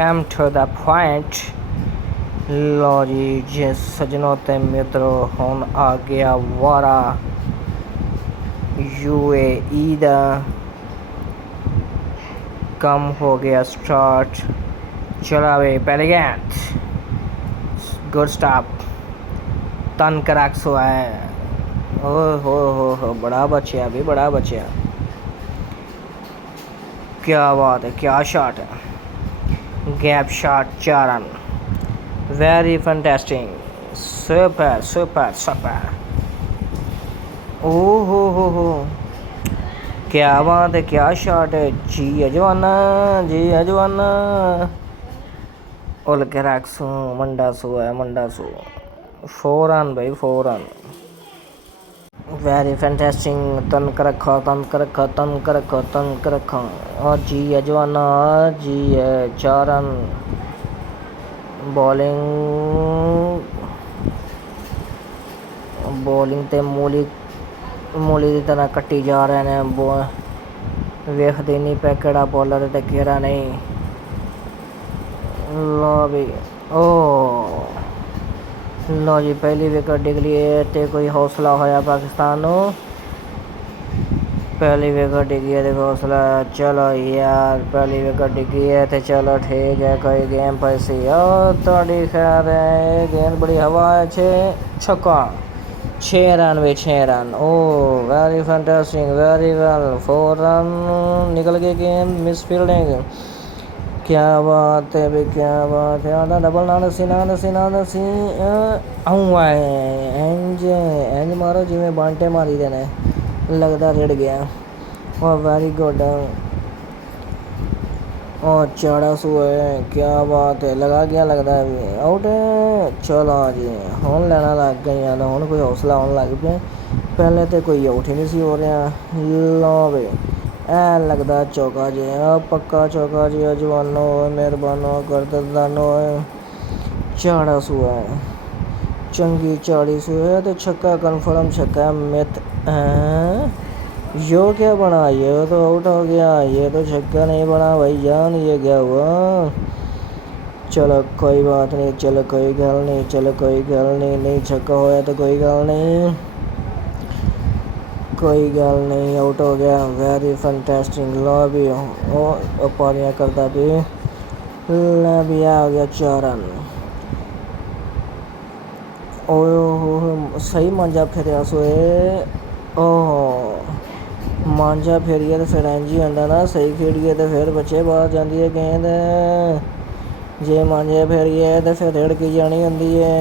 came to the point। लो जी जे सजनों ते मित्रों हुण आ गया वारा UAE दा कम हो गया स्टार्ट। चला वे पहले गेंद गुड स्टॉप तन कराक सो है। ओ हो बड़ा बचिया भी बड़ा बचिया। क्या बात है क्या शॉट है gap shot 4 run very fantastic super super super. ओ हो क्या बात है क्या शॉट है जी अजवाना जी अजवाना। उल के रख सो मंडा सो है मंडा सो 4 रन भाई 4 रन वेरी फैंटास्टिक। तनक रखा तनक रखा तनक रखा तनक रखा और जी अजवाना जी है 4 रन। बॉलिंग ते मूली की तरह कट्टी जा रहे हैं। वेखते नहीं पे केड़ा बॉलर ते केड़ा नहीं। लो भी ओ लो जी पहली विकेट डिगली ते कोई हौसला होया पाकिस्तान नू। पहली विकेट डिगी है देखो हौसला। चलो यार पहली विकेट डिगी है तो चलो ठीक है कोई गेम पैसी थोड़ी खैर है। गेंद बड़ी हवा है 6 रन वे 6 रन। ओ very fantastic very well 4 run निकल गए गेंद मिस फील्डिंग। क्या बात है भाई क्या बात है। आधा डबल ना दसी इंज मारो जिमें बांटे मारी देने लगता रिड़ गया। और वेरी गुड और चाड़ा सू है क्या बात है लगा गया लगता है भी आउट है। चलो जी हुण लैना लग गई हुण कोई हौसला होने लग पे। पहले तो कोई आउट ही नहीं सी हो रहा। लो भाई ऐ लगता चौका जी पक्का चौका जी अजवानो मेहरबानो करदानो चाड़ा सू है चंगी चाड़ी सू है तो छक्का कन्फर्म छक्का मित यो क्या बना ये तो आउट हो गया। ये तो छक्का नहीं बना भाई जान ये क्या हुआ। चलो कोई बात नहीं चलो कोई गल नहीं चलो कोई गल नहीं नहीं छक्का होया तो कोई गल नहीं कोई गल नहीं आउट हो गया। वेरी फैंटास्टिक लो भी पारियां करता भी लै भी आ गया 4 रन। ओ सही मांझा फिर सोए ओह मांझा फेरिए तो फिर इंज ही होंदा ना सही खेड़िए तो फिर बच्चे बाहर जाती है गेंद। जे मांझे फेरिए तो फिर रिड़की जानी होंदी है।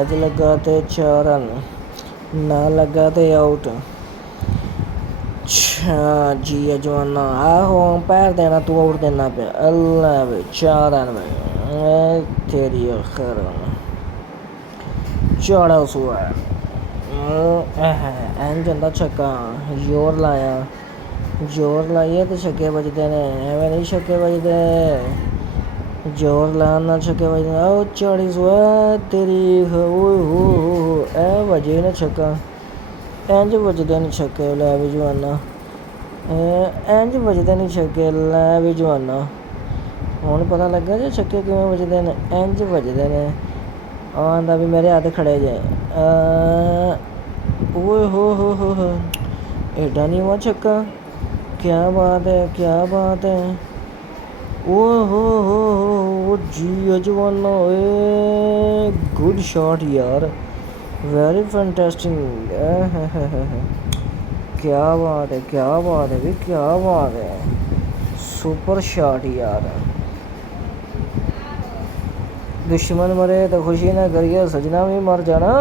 अज लगा तो 4 रन ना लगा तो आउट। जी अजवाना आहो पैर देना तू आउट देना पे अल्लाह भाई 4 रन भाई तेरी खैर चाड़ा सू है। इंज होंदा छक्का जोर लाइए तो छक्के बजते ने एवें नहीं छक्के बजते जोर लान नाल छक्के बजते। ओ 40 तेरी ए बजे ने छक्का इंज बजदे ने छक्के लै भी जवाना इंज बजदे नहीं छक्के लै भी जवाना। हुण पता लग्गा जे छक्के किवें बजदे ने इंज बजदे ने आंदा भी मेरे हत्थ खड़े जे ओए हो एडा नहीं हुआ छक्का क्या बात है क्या बात है। ओ हो जी अजवाना गुड शॉट यार वेरी फैंटास्टिक। क्या बात है भाई क्या बात है सुपर शॉट यार। दुश्मन मरे तो खुशी ना करिए सजना भी मर जाना।